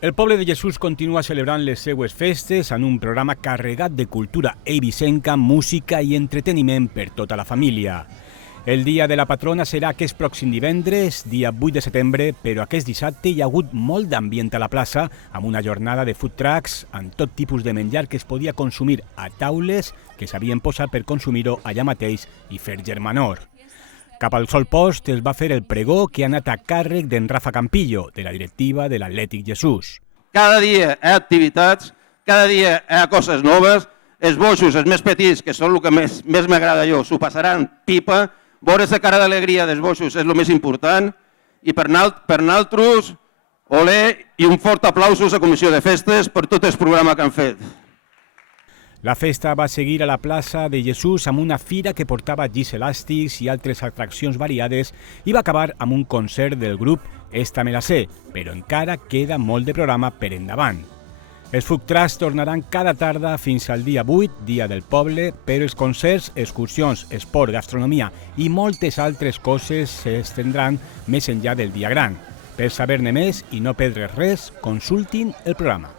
El poble de Jesús continua celebrant les seues festes en un programa carregat de cultura eivissenca, música i entreteniment per tota la família. El dia de la patrona serà aquest pròxim divendres, dia 8 de setembre, però aquest dissabte hi ha hagut molt d'ambient a la plaça, amb una jornada de food trucks amb tot tipus de menjar que es podia consumir a taules que s'havien posat per consumir-ho allà mateix i fer germanor. Cap al Sol Post es va fer el pregó que ha anat a càrrec d'en Rafa Campillo, de la directiva de l'Atlètic Jesús. Cada dia hi ha activitats, cada dia hi ha coses noves, els boixos, els més petits, que són el que més m'agrada jo, s'ho passaran pipa, veure la cara d'alegria dels boixos és el més important, i per nosaltres, olé i un fort aplausos a Comissió de Festes per tot el programa que han fet. La festa va seguir a la plaça de Jesús amb una fira que portava guix elàstics i altres atraccions variades i va acabar amb un concert del grup Esta me la sé, però encara queda molt de programa per endavant. Els food trucks tornaran cada tarda fins al dia 8, dia del poble, però els concerts, excursions, esport, gastronomia i moltes altres coses s'estendran més enllà del dia gran. Per saber-ne més i no perdre res, consultin el programa.